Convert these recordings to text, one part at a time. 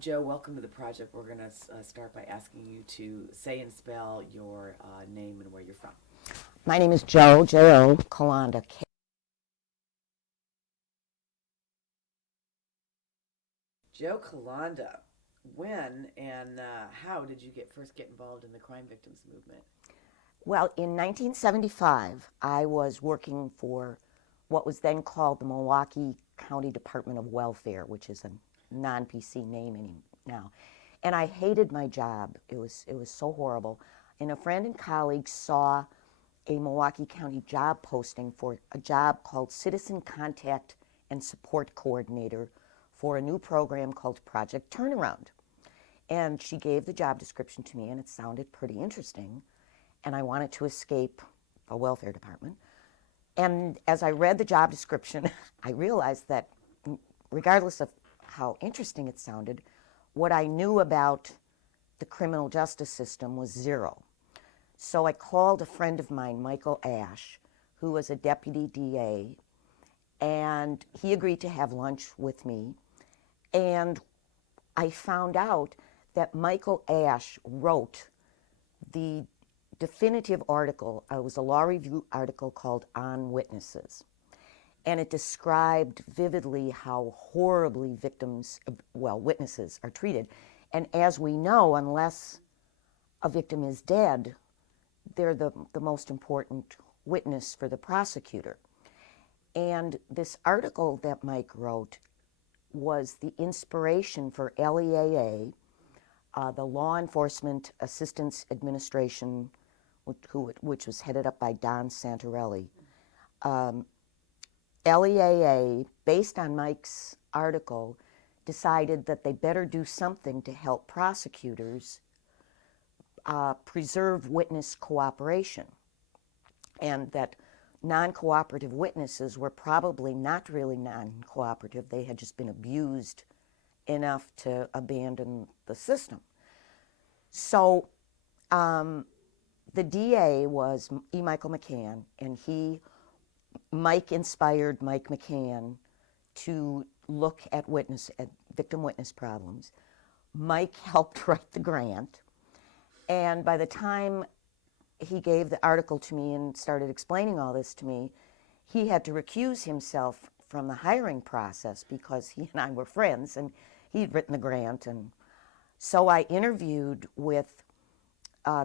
Joe, welcome to the project. We're going to start by asking you to say and spell your name and where you're from. My name is Jo Kolanda. Jo Kolanda, when and how did you first get involved in the crime victims movement? Well, in 1975, I was working for what was then called the Milwaukee County Department of Welfare, which is a non-PC name now. And I hated my job. It was so horrible. And a friend and colleague saw a Milwaukee County job posting for a job called Citizen Contact and Support Coordinator for a new program called Project Turnaround. And she gave the job description to me, and it sounded pretty interesting. And I wanted to escape a welfare department. And as I read the job description, I realized that regardless of how interesting it sounded, what I knew about the criminal justice system was zero. So I called a friend of mine, Michael Ash, who was a deputy DA, and he agreed to have lunch with me. And I found out that Michael Ash wrote the definitive article. It was a law review article called On Witnesses. And it described vividly how horribly witnesses are treated. And as we know, unless a victim is dead, they're the most important witness for the prosecutor. And this article that Mike wrote was the inspiration for LEAA, the Law Enforcement Assistance Administration, which was headed up by Don Santarelli. LEAA, based on Mike's article, decided that they better do something to help prosecutors preserve witness cooperation, and that non-cooperative witnesses were probably not really non-cooperative. They had just been abused enough to abandon the system. So the DA was E. Michael McCann, and Mike inspired Mike McCann to look at victim witness problems. Mike helped write the grant, and by the time he gave the article to me and started explaining all this to me, he had to recuse himself from the hiring process because he and I were friends, and he'd written the grant. And so I interviewed with,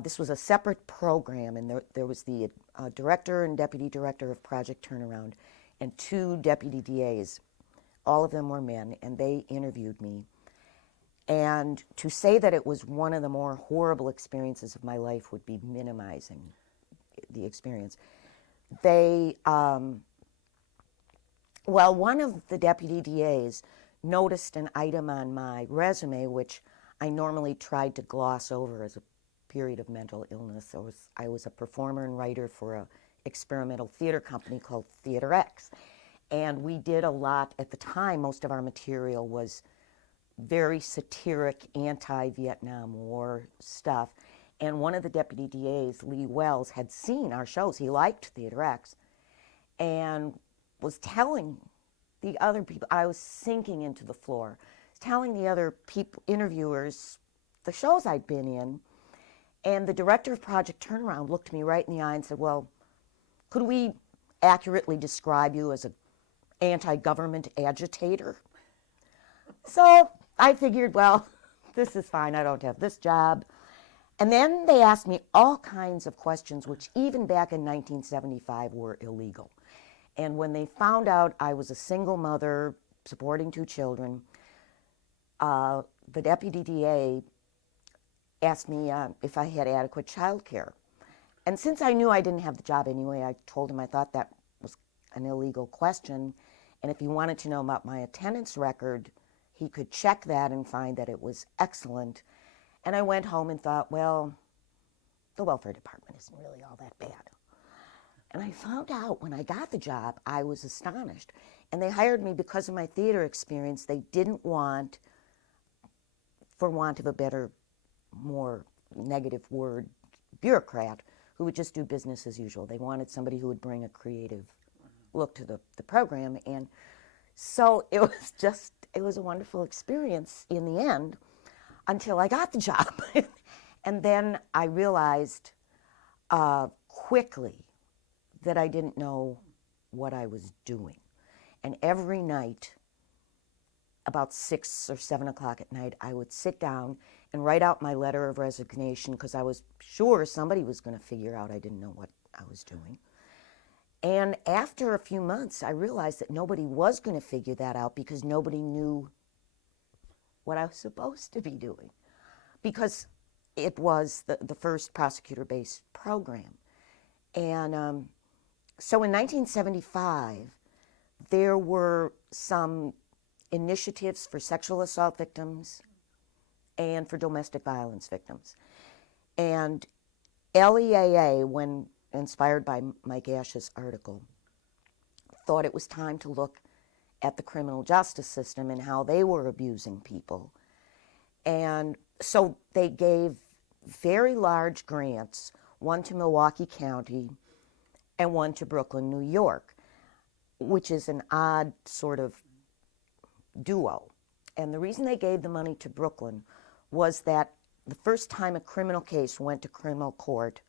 this was a separate program, and there was the director and deputy director of Project Turnaround and two deputy DAs. All of them were men, and they interviewed me. And to say that it was one of the more horrible experiences of my life would be minimizing the experience. One of the deputy DAs noticed an item on my resume, which I normally tried to gloss over as a period of mental illness. I was a performer and writer for an experimental theater company called Theater X. And we did a lot, at the time, most of our material was very satiric anti-Vietnam War stuff. And one of the deputy DAs, Lee Wells, had seen our shows. He liked Theater X and was telling the other people, I was sinking into the floor, telling the other people, interviewers, the shows I'd been in. And the director of Project Turnaround looked me right in the eye and said, well, could we accurately describe you as an anti-government agitator? So I figured, well, this is fine. I don't have this job. And then they asked me all kinds of questions, which even back in 1975 were illegal. And when they found out I was a single mother supporting two children, the deputy DA asked me if I had adequate child care. And since I knew I didn't have the job anyway, I told him I thought that was an illegal question. And if he wanted to know about my attendance record, he could check that and find that it was excellent. And I went home and thought, well, the welfare department isn't really all that bad. And I found out when I got the job, I was astonished. And they hired me because of my theater experience. They didn't want, for want of a better, more negative word, bureaucrat who would just do business as usual. They wanted somebody who would bring a creative look to the program. And so it was just it was a wonderful experience in the end until I got the job. And then I realized quickly that I didn't know what I was doing. And every night, about 6 or 7 o'clock at night, I would sit down and write out my letter of resignation because I was sure somebody was going to figure out I didn't know what I was doing. And after a few months, I realized that nobody was going to figure that out because nobody knew what I was supposed to be doing, because it was the first prosecutor-based program. And so in 1975, there were some initiatives for sexual assault victims and for domestic violence victims. And LEAA, when inspired by Mike Ash's article, thought it was time to look at the criminal justice system and how they were abusing people. And so they gave very large grants, one to Milwaukee County and one to Brooklyn, New York, which is an odd sort of duo. And the reason they gave the money to Brooklyn was that the first time a criminal case went to criminal court,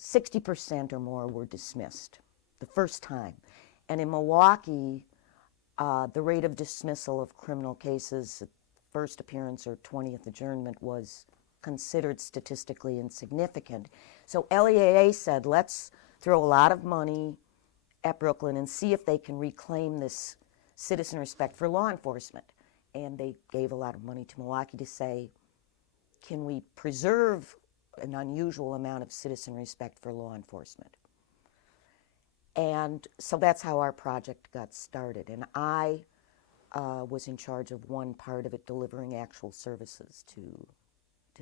60% or more were dismissed the first time. And in Milwaukee, the rate of dismissal of criminal cases at first appearance or 20th adjournment was considered statistically insignificant. So LEAA said, let's throw a lot of money at Brooklyn and see if they can reclaim this citizen respect for law enforcement. And they gave a lot of money to Milwaukee to say, can we preserve an unusual amount of citizen respect for law enforcement? And so that's how our project got started. And I was in charge of one part of it, delivering actual services to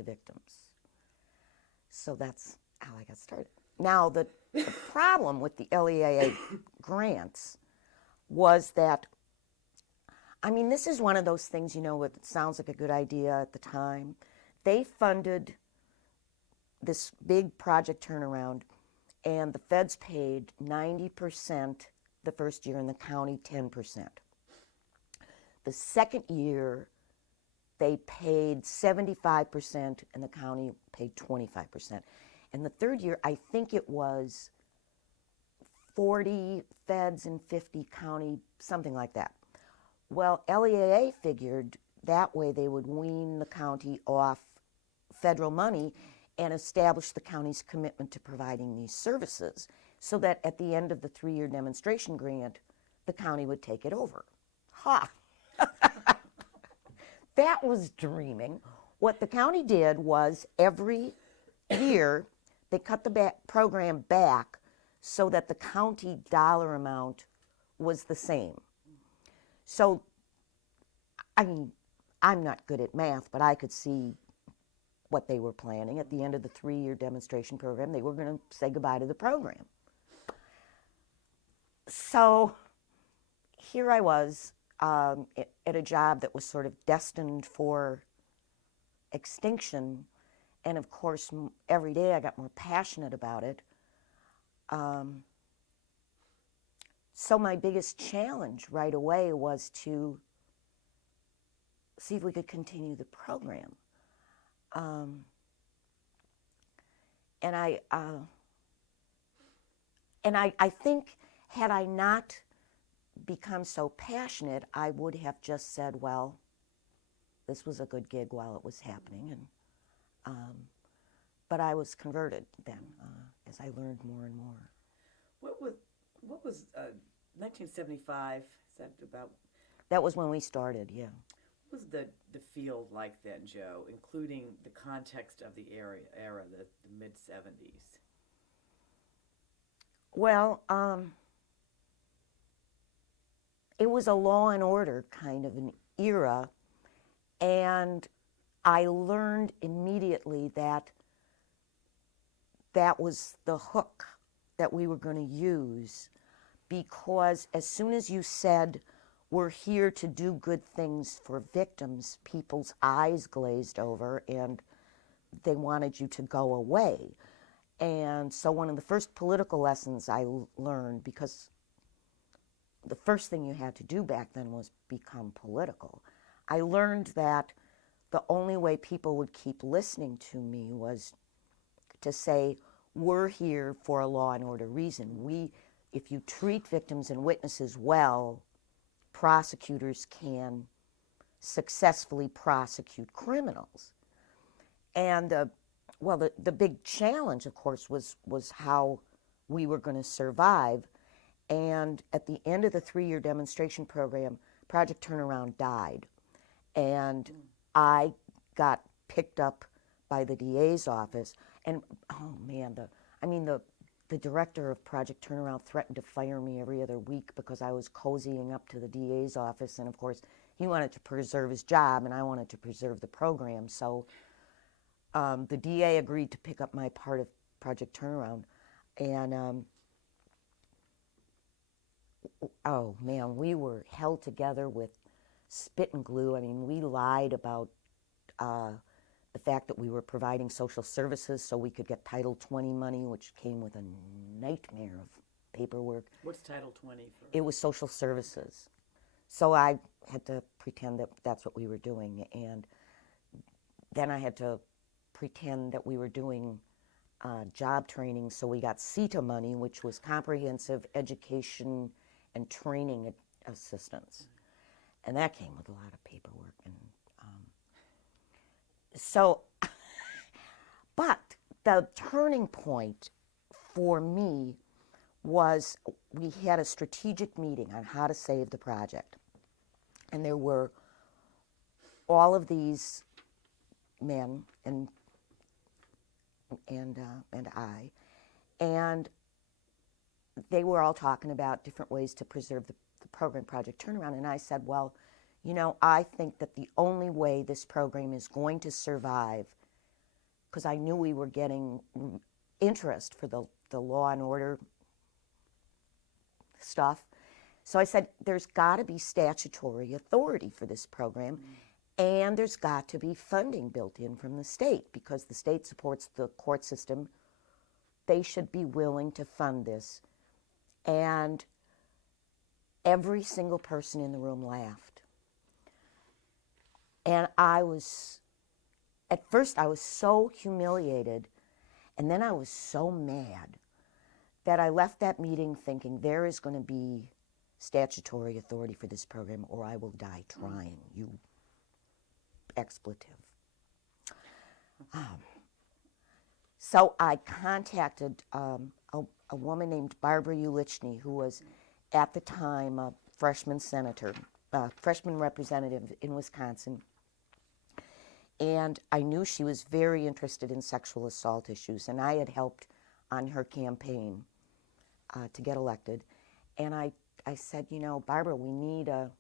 victims. So that's how I got started. Now, the problem with the LEAA grants was that, I mean, this is one of those things, you know, it sounds like a good idea at the time. They funded this big project turnaround, and the feds paid 90% the first year and the county 10%. The second year, they paid 75% and the county paid 25%. And the third year, I think it was 40 feds and 50 county, something like that. Well, LEAA figured that way they would wean the county off federal money and establish the county's commitment to providing these services, so that at the end of the 3-year demonstration grant, the county would take it over. Ha! That was dreaming. What the county did was every year they cut the program back so that the county dollar amount was the same. So, I mean, I'm not good at math, but I could see what they were planning. At the end of the 3-year demonstration program, they were going to say goodbye to the program. So here I was at a job that was sort of destined for extinction, and of course every day I got more passionate about it. So my biggest challenge right away was to see if we could continue the program. And I think had I not become so passionate, I would have just said, well, this was a good gig while it was happening. And but I was converted then as I learned more and more. What was 1975? Is that about? That was when we started, yeah. What was the field like then, Jo, including the context of the era, the mid-70s? Well, it was a law and order kind of an era, and I learned immediately that that was the hook that we were going to use, because as soon as you said, we're here to do good things for victims, people's eyes glazed over and they wanted you to go away. And so one of the first political lessons I learned, because the first thing you had to do back then was become political. I learned that the only way people would keep listening to me was to say, we're here for a law and order reason. If you treat victims and witnesses well, prosecutors can successfully prosecute criminals. And the big challenge, of course, was how we were going to survive. And at the end of the 3-year demonstration program, Project Turnaround died. And I got picked up by the DA's office. And, oh man, the director of Project Turnaround threatened to fire me every other week because I was cozying up to the DA's office. And, of course, he wanted to preserve his job, and I wanted to preserve the program. So the DA agreed to pick up my part of Project Turnaround. And, oh, man, we were held together with spit and glue. I mean, we lied about the fact that we were providing social services so we could get Title 20 money, which came with a nightmare of paperwork. What's Title 20 for? It was social services. So I had to pretend that that's what we were doing. And then I had to pretend that we were doing job training, so we got CETA money, which was comprehensive education and training assistance. And that came with a lot of paperwork. And but the turning point for me was we had a strategic meeting on how to save the project. And there were all of these men and I, and they were all talking about different ways to preserve the program, Project Turnaround. And I said, well, you know, I think that the only way this program is going to survive, because I knew we were getting interest for the law and order stuff. So I said, there's got to be statutory authority for this program, and there's got to be funding built in from the state, because the state supports the court system. They should be willing to fund this. And every single person in the room laughed. And at first I was so humiliated, and then I was so mad that I left that meeting thinking there is going to be statutory authority for this program or I will die trying, you expletive. So I contacted a woman named Barbara Ulichny, who was at the time a freshman representative in Wisconsin. And I knew she was very interested in sexual assault issues, and I had helped on her campaign to get elected. And I said, you know, Barbara, we need a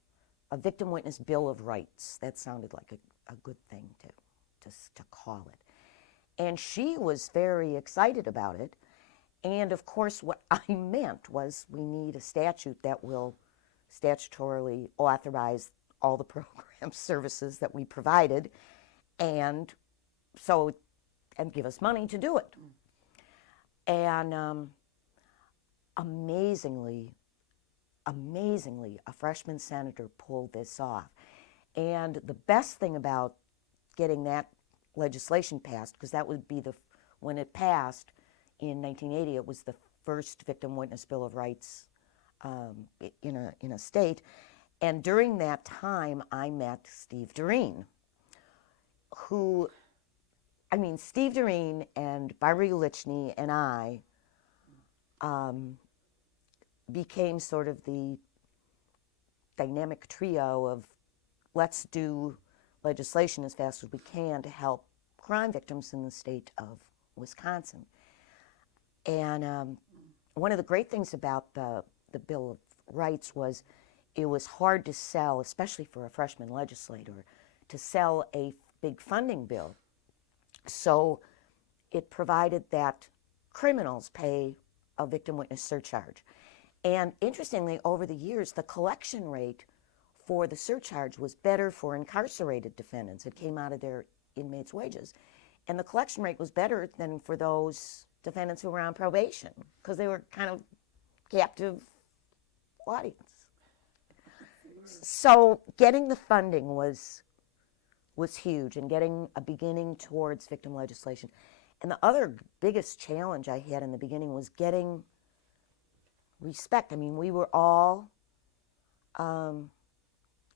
victim witness bill of rights. That sounded like a good thing to call it. And she was very excited about it. And of course, what I meant was we need a statute that will statutorily authorize all the program services that we provided, and give us money to do it. And amazingly, a freshman senator pulled this off. And the best thing about getting that legislation passed, because that would be when it passed in 1980, it was the first victim witness bill of rights in a state. And during that time, I met Steve Doreen, Steve Doreen and Barbara Ulichny and I became sort of the dynamic trio of let's do legislation as fast as we can to help crime victims in the state of Wisconsin. And one of the great things about the Bill of Rights was it was hard to sell, especially for a freshman legislator, to sell a big funding bill. So it provided that criminals pay a victim witness surcharge. And interestingly, over the years, the collection rate for the surcharge was better for incarcerated defendants. It came out of their inmates' wages. And the collection rate was better than for those defendants who were on probation, because they were kind of captive audience. So getting the funding was huge, and getting a beginning towards victim legislation. And the other biggest challenge I had in the beginning was getting respect. I mean, we were all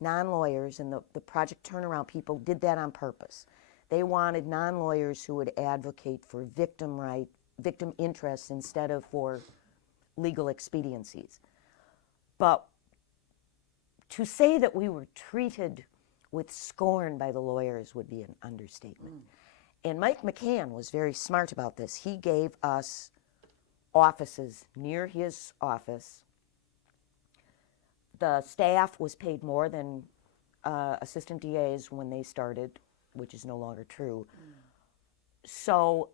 non-lawyers, and the Project Turnaround people did that on purpose. They wanted non-lawyers who would advocate for victim interests instead of for legal expediencies. But to say that we were treated with scorn by the lawyers would be an understatement. And Mike McCann was very smart about this. He gave us offices near his office. The staff was paid more than assistant DAs when they started, which is no longer true. So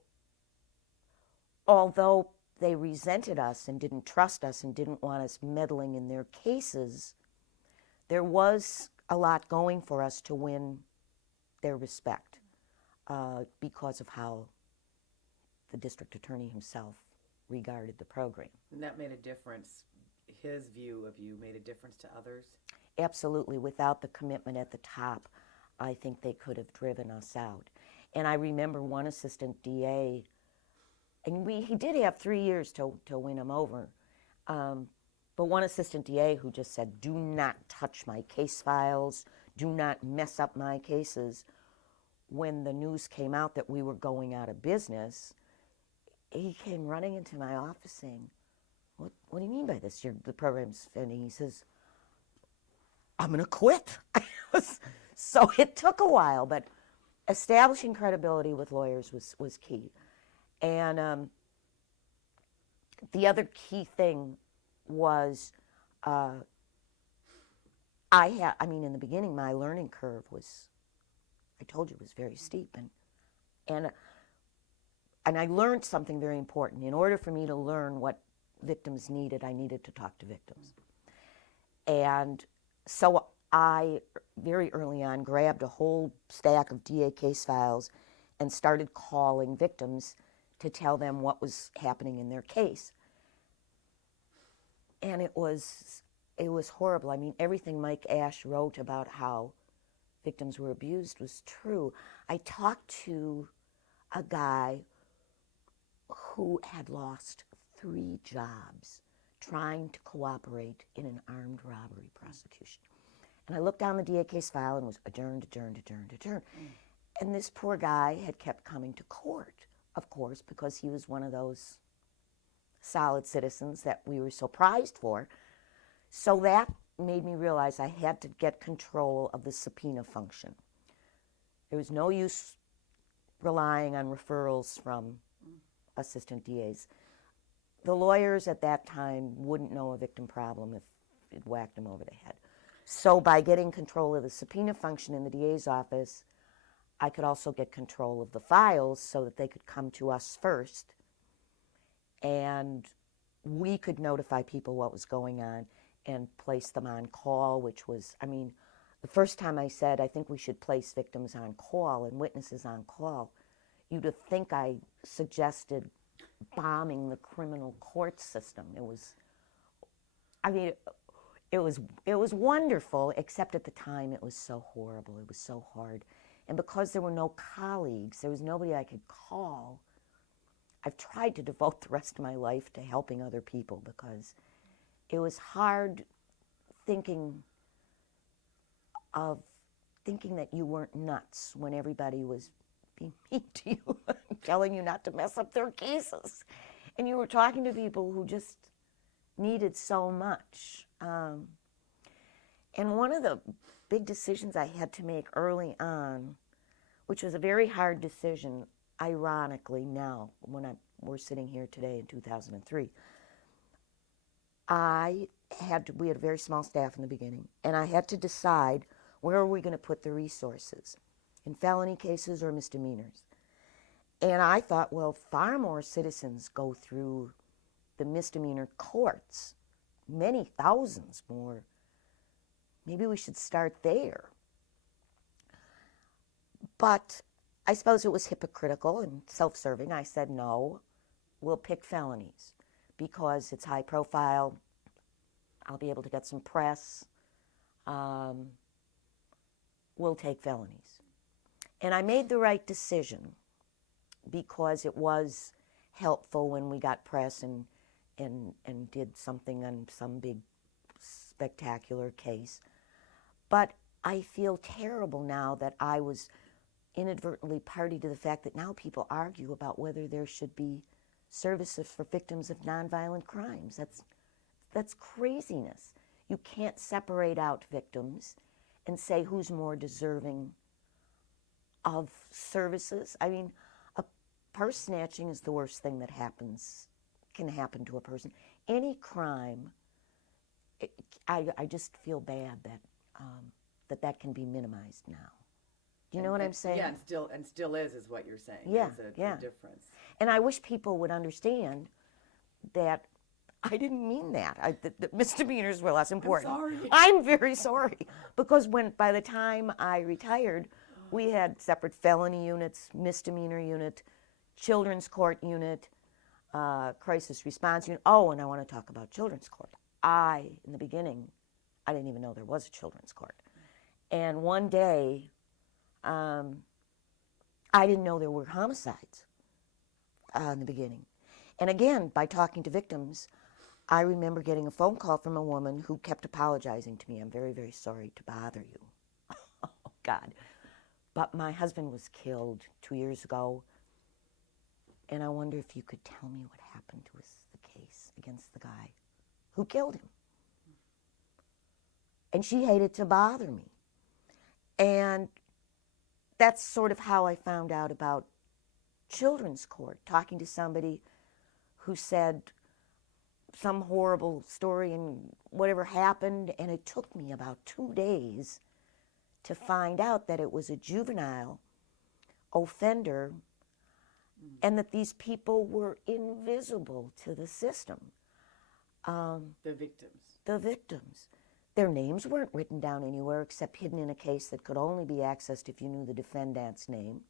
although they resented us and didn't trust us and didn't want us meddling in their cases, there was a lot going for us to win their respect because of how the district attorney himself regarded the program. And that made a difference. His view of you made a difference to others? Absolutely. Without the commitment at the top, I think they could have driven us out. And I remember one assistant DA, and he did have 3 years to win him over, but one assistant DA who just said, do not touch my case files, do not mess up my cases. When the news came out that we were going out of business, he came running into my office saying, what do you mean by this? The program's ending. He says, I'm going to quit. So it took a while, but establishing credibility with lawyers was key. And the other key thing was in the beginning, my learning curve was, I told you, was very steep. And I learned something very important. In order for me to learn what victims needed, I needed to talk to victims. And so I, very early on, grabbed a whole stack of DA case files and started calling victims to tell them what was happening in their case. And it was horrible. I mean, everything Mike Ash wrote about how victims were abused was true. I talked to a guy who had lost 3 jobs trying to cooperate in an armed robbery prosecution. And I looked down the DA case file and was adjourned. And this poor guy had kept coming to court, of course, because he was one of those solid citizens that we were so prized for. So that made me realize I had to get control of the subpoena function. There was no use relying on referrals from assistant DAs. The lawyers at that time wouldn't know a victim problem if it whacked them over the head. So by getting control of the subpoena function in the DA's office, I could also get control of the files so that they could come to us first, and we could notify people what was going on and place them on call, which was, the first time I said, I think we should place victims on call and witnesses on call, you'd think I suggested bombing the criminal court system. It was wonderful, except at the time it was so horrible. It was so hard. And because there were no colleagues, there was nobody I could call, I've tried to devote the rest of my life to helping other people, because it was hard thinking that you weren't nuts when everybody was being mean to you, telling you not to mess up their cases. And you were talking to people who just needed so much. And one of the big decisions I had to make early on, which was a very hard decision, ironically now, when we're sitting here today in 2003, we had a very small staff in the beginning, and I had to decide where are we going to put the resources, in felony cases or misdemeanors. And I thought, well, far more citizens go through the misdemeanor courts, many thousands more. Maybe we should start there. But I suppose it was hypocritical and self-serving. I said, no, we'll pick felonies because it's high profile. I'll be able to get some press. will take felonies. And I made the right decision because it was helpful when we got press and did something on some big spectacular case. But I feel terrible now that I was inadvertently party to the fact that now people argue about whether there should be services for victims of nonviolent crimes. That's craziness. You can't separate out victims and say who's more deserving of services. I mean, a purse snatching is the worst thing that can happen to a person. Any crime, I just feel bad that can be minimized now. Do you know what I'm saying? Yeah, and still is what you're saying. Yeah, There's yeah. a difference. And I wish people would understand that I didn't mean that. The misdemeanors were less important. I'm sorry. I'm very sorry. Because by the time I retired, we had separate felony units, misdemeanor unit, children's court unit, crisis response unit. Oh, and I want to talk about children's court. In the beginning, I didn't even know there was a children's court. And one day, I didn't know there were homicides in the beginning. And again, by talking to victims, I remember getting a phone call from a woman who kept apologizing to me. I'm very, very sorry to bother you. Oh, God. But my husband was killed 2 years ago, and I wonder if you could tell me what happened to the case against the guy who killed him. And she hated to bother me. And that's sort of how I found out about children's court, talking to somebody who said some horrible story and whatever happened, and it took me about 2 days to find out that it was a juvenile offender and that these people were invisible to the system. The victims. The victims. Their names weren't written down anywhere except hidden in a case that could only be accessed if you knew the defendant's name.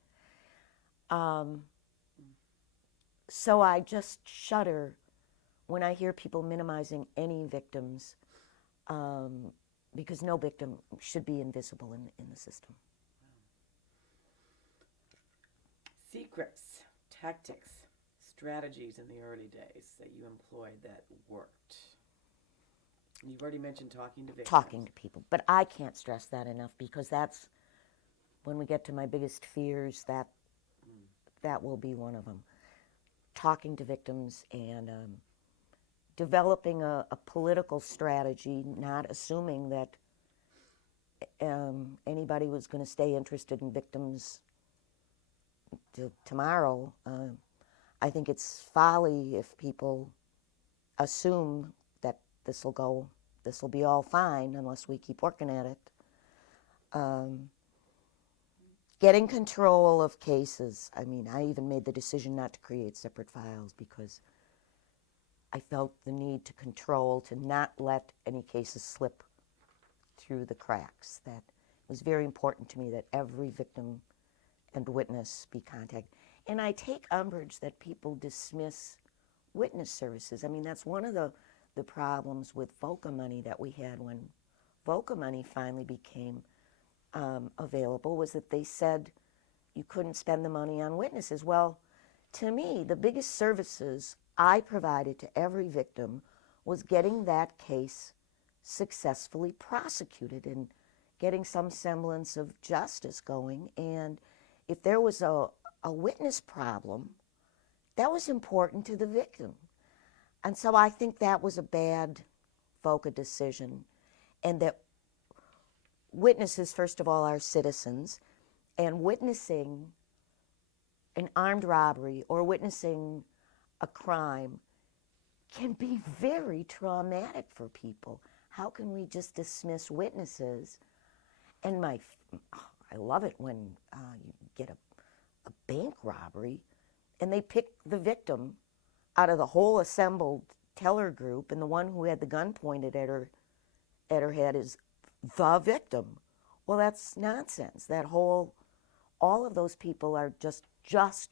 So I just shudder when I hear people minimizing any victims, because no victim should be invisible in the system. Secrets, tactics, strategies in the early days that you employed that worked. You've already mentioned talking to victims. Talking to people. But I can't stress that enough, because that's when we get to my biggest fears, that will be one of them. Talking to victims and developing a political strategy, not assuming that anybody was going to stay interested in victims till tomorrow. I think it's folly if people assume that this will be all fine unless we keep working at it. Getting control of cases. I mean, I even made the decision not to create separate files because I felt the need to control, to not let any cases slip through the cracks. That it was very important to me that every victim and witness be contacted. And I take umbrage that people dismiss witness services. I mean, that's one of the problems with VOCA money that we had when VOCA money finally became available, was that they said you couldn't spend the money on witnesses. Well, to me, the biggest services I provided to every victim was getting that case successfully prosecuted and getting some semblance of justice going. And if there was a witness problem, that was important to the victim. And so I think that was a bad VOCA decision, and that witnesses, first of all, are citizens, and witnessing an armed robbery or witnessing a crime can be very traumatic for people. How can we just dismiss witnesses? And I love it when you get a bank robbery and they pick the victim out of the whole assembled teller group, and the one who had the gun pointed at her head is the victim. Well, that's nonsense. All of those people are just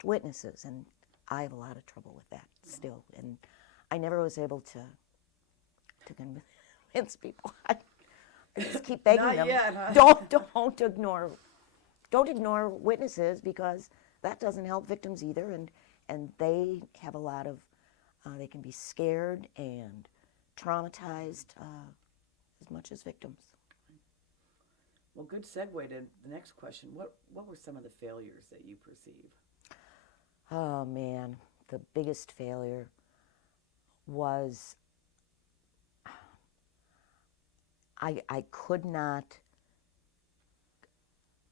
witnesses, and I have a lot of trouble with that still. And I never was able to convince people. I just keep begging Not them, yet, huh? don't ignore witnesses, because that doesn't help victims either, and they have a lot of, they can be scared and traumatized as much as victims. Well, good segue to the next question. What were some of the failures that you perceive? Oh man, the biggest failure was I could not,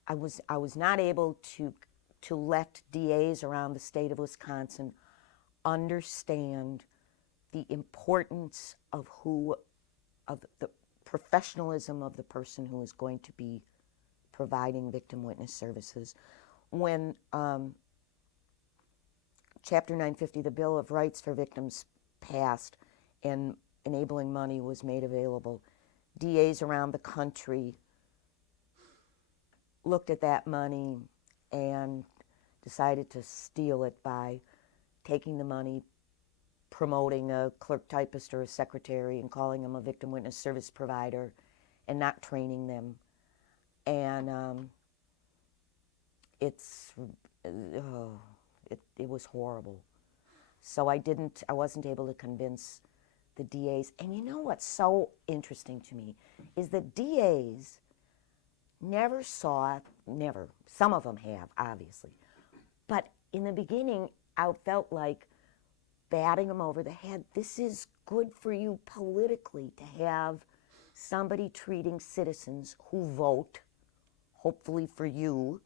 I was not able to let DAs around the state of Wisconsin understand the importance of the professionalism of the person who is going to be providing victim witness services. When Chapter 950, the Bill of Rights for Victims, passed and enabling money was made available, DAs around the country looked at that money and decided to steal it by taking the money, promoting a clerk typist or a secretary and calling them a victim witness service provider and not training them. And it was horrible. So I wasn't able to convince the DAs. And you know what's so interesting to me is that DAs never, some of them have, obviously, but in the beginning, I felt like batting them over the head. This is good for you politically to have somebody treating citizens who vote, hopefully for you,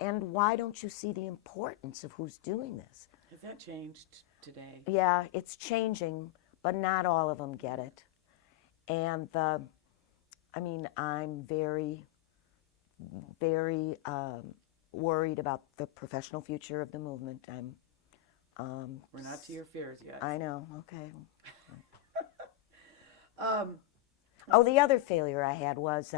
and why don't you see the importance of who's doing this? Has that changed today? Yeah, it's changing, but not all of them get it. And I'm very, very worried about the professional future of the movement. We're not to your fears yet. I know, okay. Um, Oh, the other failure I had was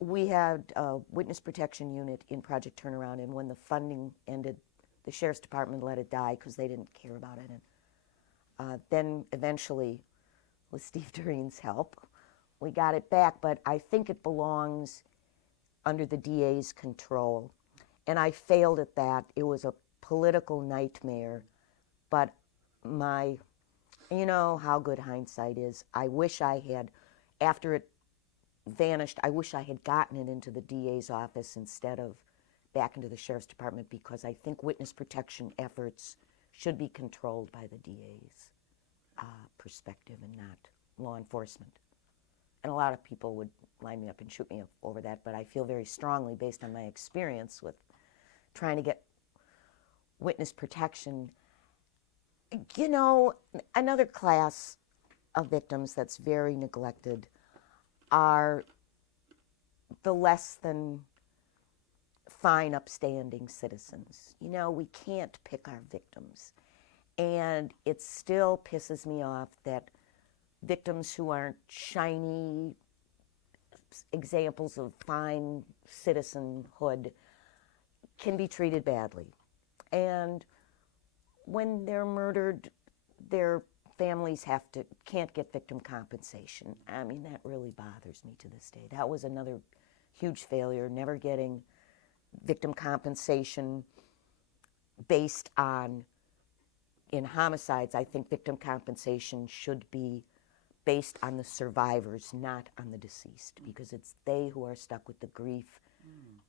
we had a witness protection unit in Project Turnaround, and when the funding ended, the Sheriff's Department let it die because they didn't care about it. And then eventually, with Steve Doreen's help, we got it back, but I think it belongs under the DA's control. And I failed at that. It was a political nightmare, but you know how good hindsight is. I wish I had, after it vanished, I wish I had gotten it into the DA's office instead of back into the Sheriff's Department, because I think witness protection efforts should be controlled by the DA's perspective and not law enforcement. And a lot of people would line me up and shoot me up over that, but I feel very strongly, based on my experience with trying to get witness protection. You know, another class of victims that's very neglected are the less than fine, upstanding citizens. You know, we can't pick our victims. And it still pisses me off that victims who aren't shiny examples of fine citizenhood can be treated badly. And when they're murdered, their families can't get victim compensation. I mean, that really bothers me to this day. That was another huge failure, never getting victim compensation based on, in homicides, I think victim compensation should be based on the survivors, not on the deceased, because it's they who are stuck with the grief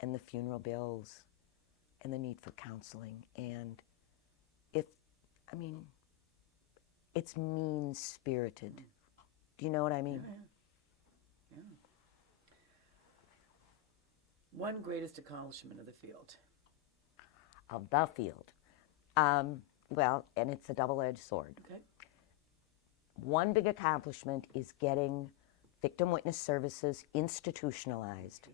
and the funeral bills and the need for counseling. And it's mean-spirited. Do you know what I mean? yeah. One greatest accomplishment of the field. Of the field. Well, and it's a double-edged sword. Okay. One big accomplishment is getting victim witness services institutionalized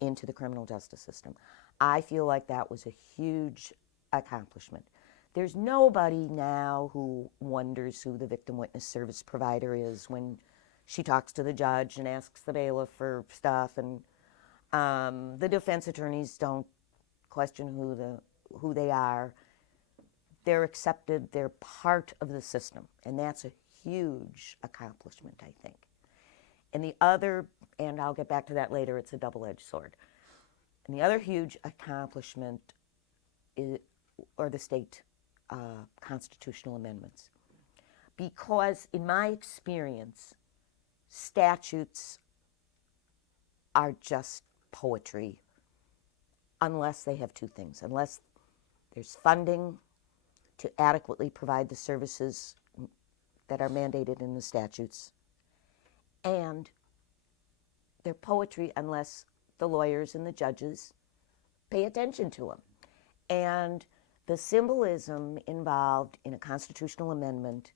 into the criminal justice system. I feel like that was a huge accomplishment. There's nobody now who wonders who the victim witness service provider is when she talks to the judge and asks the bailiff for stuff, and the defense attorneys don't question who they are. They're accepted, they're part of the system, and that's a huge accomplishment, I think. And the other and I'll get back to that later, it's a double-edged sword. And the other huge accomplishment are the state constitutional amendments. Because in my experience, statutes are just poetry unless they have two things. Unless there's funding to adequately provide the services that are mandated in the statutes, and they're poetry unless the lawyers and the judges pay attention to them. And the symbolism involved in a constitutional amendment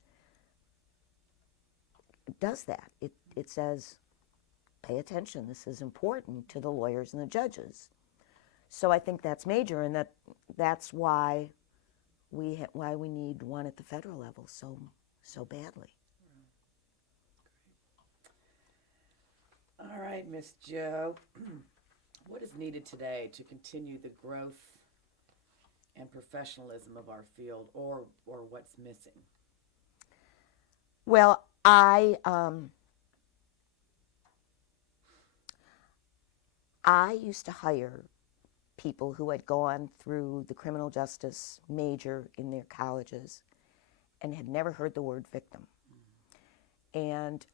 does that. It says, pay attention, this is important to the lawyers and the judges. So I think that's major, and that's why we need one at the federal level so badly. All right, Miss Jo, what is needed today to continue the growth and professionalism of our field, or what's missing? Well, I used to hire people who had gone through the criminal justice major in their colleges and had never heard the word victim. And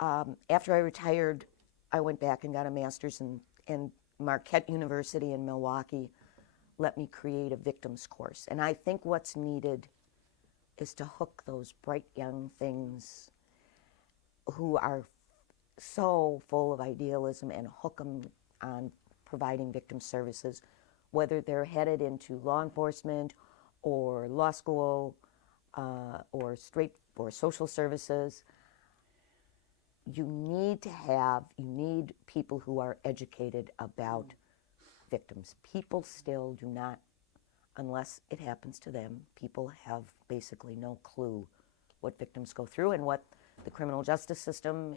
after I retired, I went back and got a master's, and Marquette University in Milwaukee let me create a victims course. And I think what's needed is to hook those bright young things who are so full of idealism and hook them on providing victim services, whether they're headed into law enforcement or law school or social services. You need people who are educated about victims. People still do not, unless it happens to them, people have basically no clue what victims go through and what the criminal justice system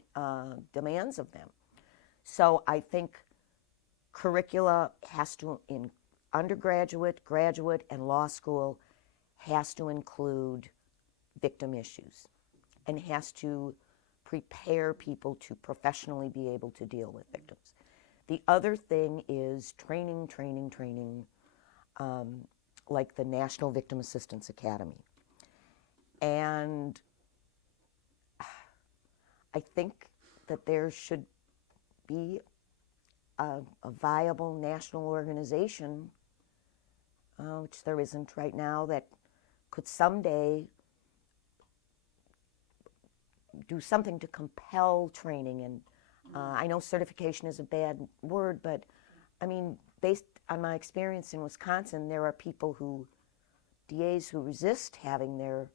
demands of them. So I think curricula has to, in undergraduate, graduate, and law school, has to include victim issues and has to prepare people to professionally be able to deal with victims. The other thing is training, like the National Victim Assistance Academy. And I think that there should be a viable national organization, which there isn't right now, that could someday do something to compel training. And I know certification is a bad word, but I mean, based on my experience in Wisconsin, there are DAs who resist having their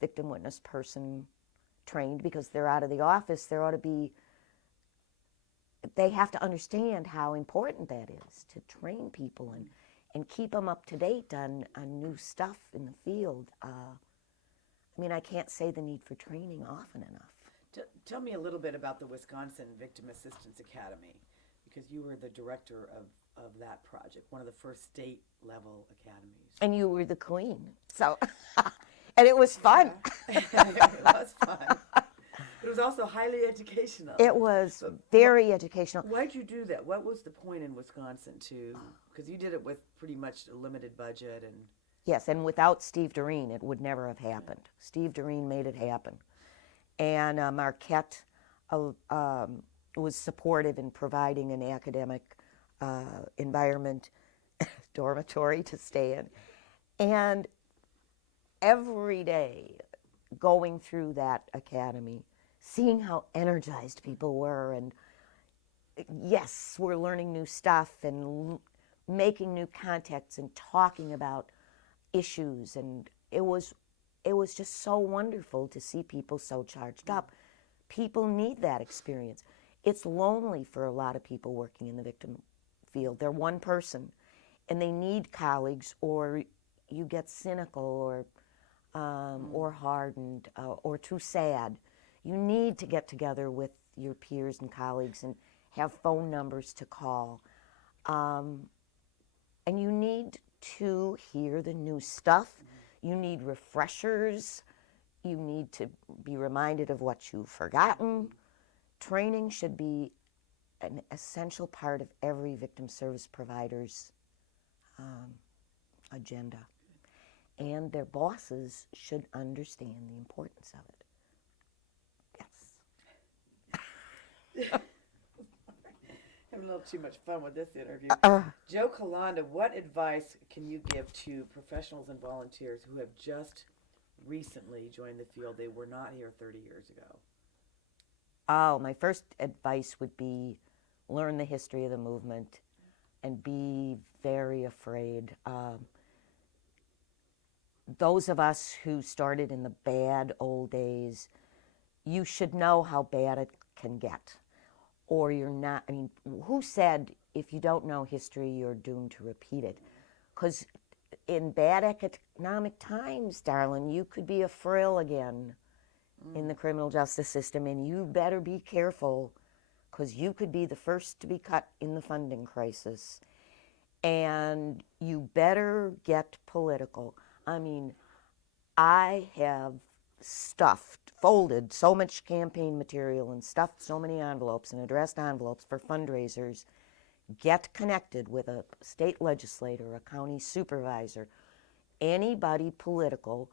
victim witness person trained because they're out of the office. They have to understand how important that is to train people and keep them up to date on new stuff in the field. I mean, I can't say the need for training often enough. Tell me a little bit about the Wisconsin Victim Assistance Academy, because you were the director of that project, one of the first state-level academies. And you were the queen, so, and it was fun. Yeah. It was fun. It was also highly educational. It was very educational. Why'd you do that? What was the point in Wisconsin because you did it with pretty much a limited budget and... Yes, and without Steve Doreen, it would never have happened. Steve Doreen made it happen. And Marquette was supportive in providing an academic environment, dormitory to stay in. And every day going through that academy, seeing how energized people were, and yes, we're learning new stuff and making new contacts and talking about issues, and it was just so wonderful to see people so charged up. People need that experience. It's lonely for a lot of people working in the victim field. They're one person, and they need colleagues, or you get cynical or hardened or too sad. You need to get together with your peers and colleagues and have phone numbers to call. And you need to hear the new stuff. You need refreshers. You need to be reminded of what you've forgotten. training should be an essential part of every victim service provider's agenda. And their bosses should understand the importance of it. Yes. Having a little too much fun with this interview. Jo Kolanda, what advice can you give to professionals and volunteers who have just recently joined the field? They were not here 30 years ago. Oh, my first advice would be learn the history of the movement and be very afraid. Those of us who started in the bad old days, you should know how bad it can get. Or you're not, I mean, who said if you don't know history, you're doomed to repeat it? Because in bad economic times, darling, you could be a frill again in the criminal justice system, and you better be careful, because you could be the first to be cut in the funding crisis. And you better get political. I mean, I have folded so much campaign material and stuffed so many envelopes and addressed envelopes for fundraisers. Get connected with a state legislator, a county supervisor, anybody political.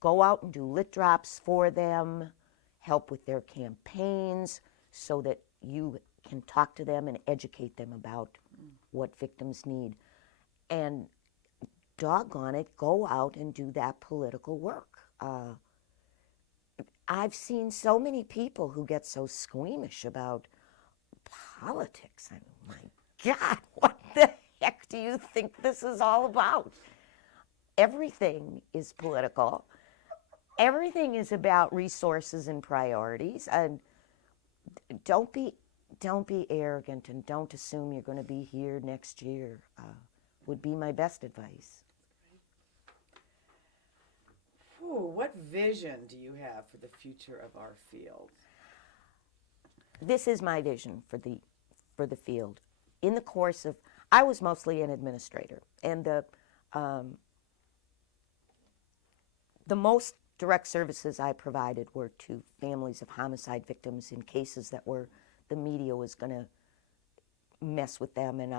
Go out and do lit drops for them, help with their campaigns so that you can talk to them and educate them about what victims need. And doggone it, go out and do that political work. I've seen so many people who get so squeamish about politics. I mean, my God, what the heck do you think this is all about? Everything is political. Everything is about resources and priorities. And don't be arrogant, and don't assume you're going to be here next year. Would be my best advice. What vision do you have for the future of our field? This is my vision for the field. In the course of, I was mostly an administrator, and the most direct services I provided were to families of homicide victims in cases that the media was going to mess with them, and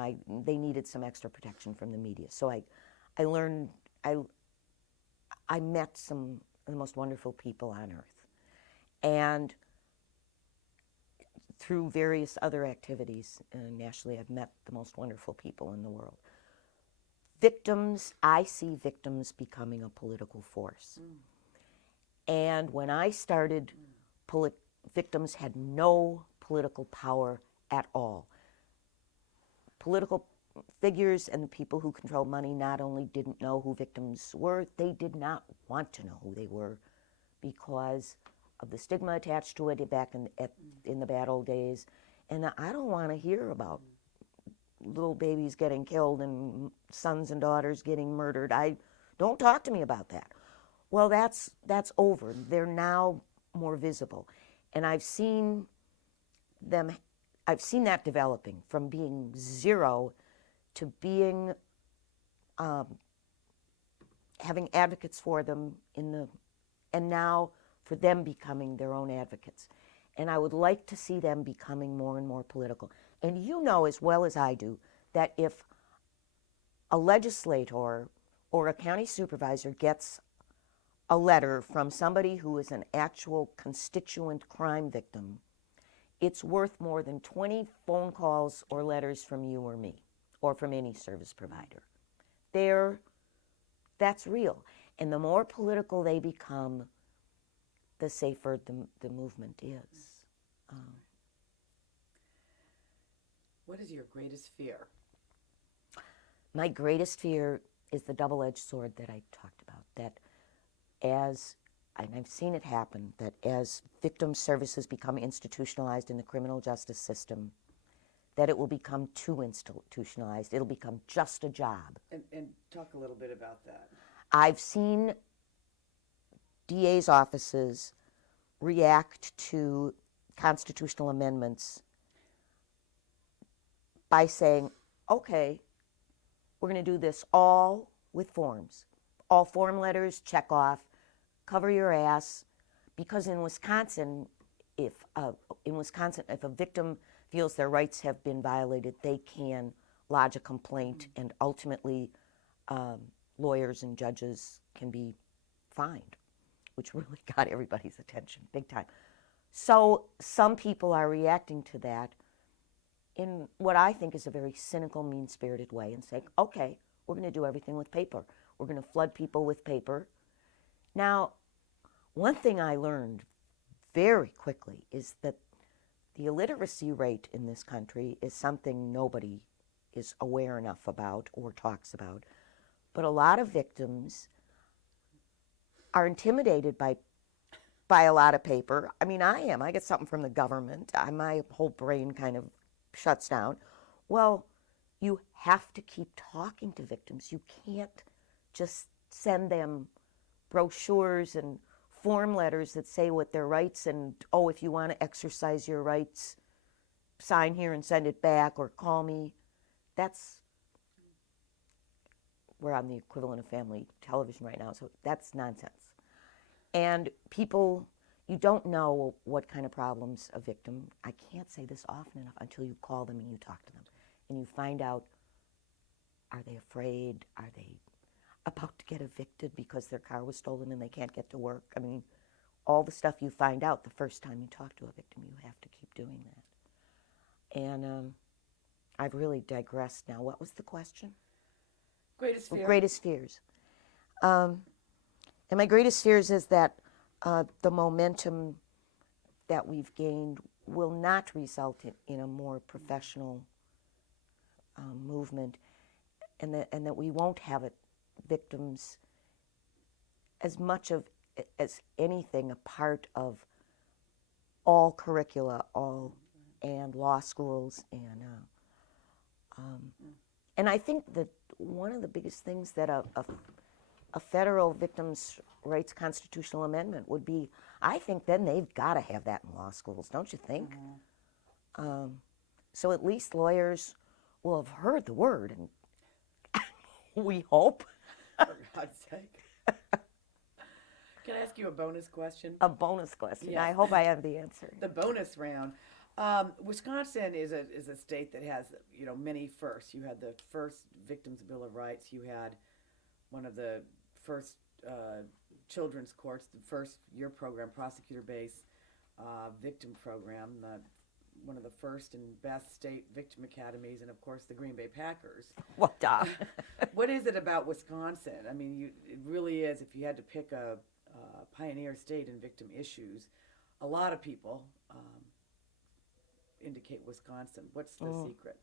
they needed some extra protection from the media. So I learned, I met some of the most wonderful people on earth. And through various other activities nationally, I've met the most wonderful people in the world. I see victims becoming a political force. And when I started, victims had no political power at all. Political figures and the people who control money not only didn't know who victims were, they did not want to know who they were because of the stigma attached to it back in the bad old days. And I don't want to hear about little babies getting killed and sons and daughters getting murdered. Don't talk to me about that. Well, that's over. They're now more visible. And I've seen that developing from being zero to being, having advocates for them and now for them becoming their own advocates. And I would like to see them becoming more and more political. And you know as well as I do that if a legislator or a county supervisor gets a letter from somebody who is an actual constituent crime victim, it's worth more than 20 phone calls or letters from you or me, or from any service provider. That's real. And the more political they become, the safer the movement is. What is your greatest fear? My greatest fear is the double-edged sword that I talked about, that and I've seen it happen, that as victim services become institutionalized in the criminal justice system, that it will become too institutionalized. It'll become just a job. And talk a little bit about that. I've seen DA's offices react to constitutional amendments by saying, okay, we're going to do this all with forms. All form letters, check off, cover your ass. Because in Wisconsin, if in Wisconsin, if a victim feels their rights have been violated, they can lodge a complaint, and ultimately lawyers and judges can be fined, which really got everybody's attention big time. So some people are reacting to that in what I think is a very cynical, mean-spirited way and saying, okay, we're going to do everything with paper. We're going to flood people with paper. Now, one thing I learned very quickly is that the illiteracy rate in this country is something nobody is aware enough about or talks about. But a lot of victims are intimidated by a lot of paper. I mean, I am. I get something from the government. My whole brain kind of shuts down. Well, you have to keep talking to victims. You can't just send them brochures and form letters that say what their rights and, oh, if you want to exercise your rights, sign here and send it back or call me. We're on the equivalent of family television right now, so that's nonsense. And people, you don't know what kind of problems a victim, I can't say this often enough, until you call them and you talk to them. And you find out, are they afraid? Are they about to get evicted because their car was stolen and they can't get to work? I mean, all the stuff you find out the first time you talk to a victim, you have to keep doing that. And I've really digressed now. What was the question? Greatest fear. Greatest fears. And my greatest fears is that the momentum that we've gained will not result in a more professional movement, and that we won't have victims as much as anything a part of all curricula, and law schools, and I think that one of the biggest things that a federal victims' rights constitutional amendment would be, I think then they've got to have that in law schools, don't you think? So at least lawyers will have heard the word, and we hope. For God's sake. Can I ask you a bonus question? A bonus question. Yes. I hope I have the answer. The bonus round. Wisconsin is a state that has, many firsts. You had the first Victims' Bill of Rights. You had one of the first children's courts, the first your program, prosecutor-based victim program, one of the first and best state victim academies, and of course the Green Bay Packers. Well, duh. What is it about Wisconsin? I mean, it really is. If you had to pick a pioneer state in victim issues, a lot of people indicate Wisconsin. What's the secret?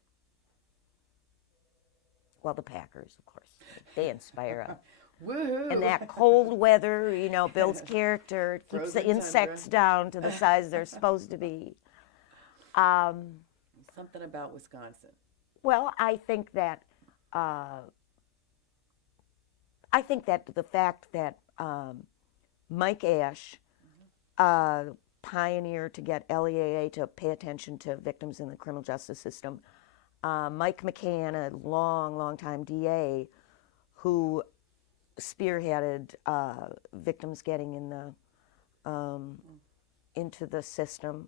Well, the Packers, of course. They inspire us. Woohoo! And that cold weather, builds character. It keeps Frozen the insects tundra. down to the size they're supposed to be. Something about Wisconsin. Well, I think that the fact that Mike Ash pioneered to get LEAA to pay attention to victims in the criminal justice system. Mike McCann, a long time DA, who spearheaded victims getting in into the system.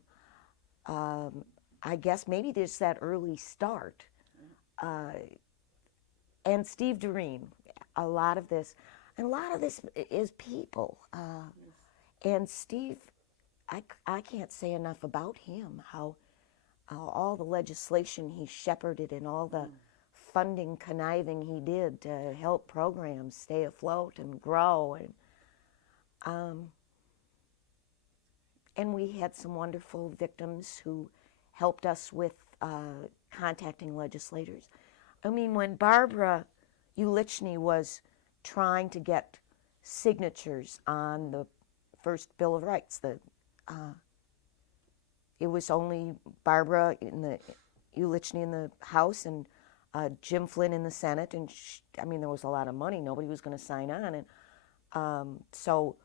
I guess maybe there's that early start. And Steve Doreen, a lot of this is people. And Steve, I can't say enough about him, how all the legislation he shepherded and all the funding conniving he did to help programs stay afloat and grow. And we had some wonderful victims who helped us with contacting legislators. I mean, when Barbara Ulichny was trying to get signatures on the first Bill of Rights, it was only Barbara Ulichny in the House and Jim Flynn in the Senate, and there was a lot of money. Nobody was going to sign on, and so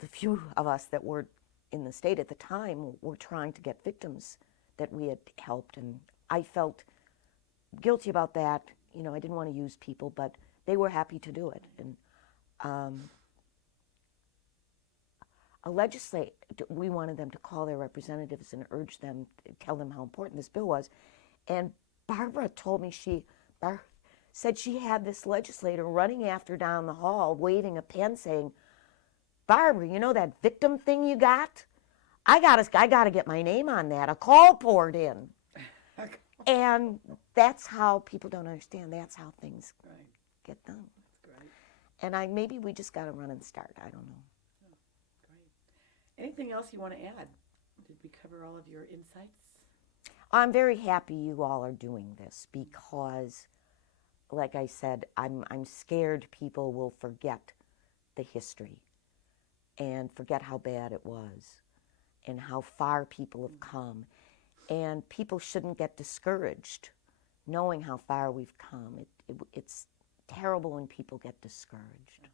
the few of us that were in the state at the time were trying to get victims that we had helped, and I felt guilty about that. I didn't want to use people, but they were happy to do it, and we wanted them to call their representatives and urge them, tell them how important this bill was. And Barbara told me said she had this legislator running after down the hall, waving a pen, saying, "Barbara, you know that victim thing you got? I gotta get my name on that. A call poured in." And that's how people don't understand. That's how things get done. That's great. And maybe we just gotta run and start. I don't know. Oh, great. Anything else you want to add? Did we cover all of your insights? I'm very happy you all are doing this because, like I said, I'm scared people will forget the history and forget how bad it was and how far people have come. And people shouldn't get discouraged knowing how far we've come. It's terrible when people get discouraged.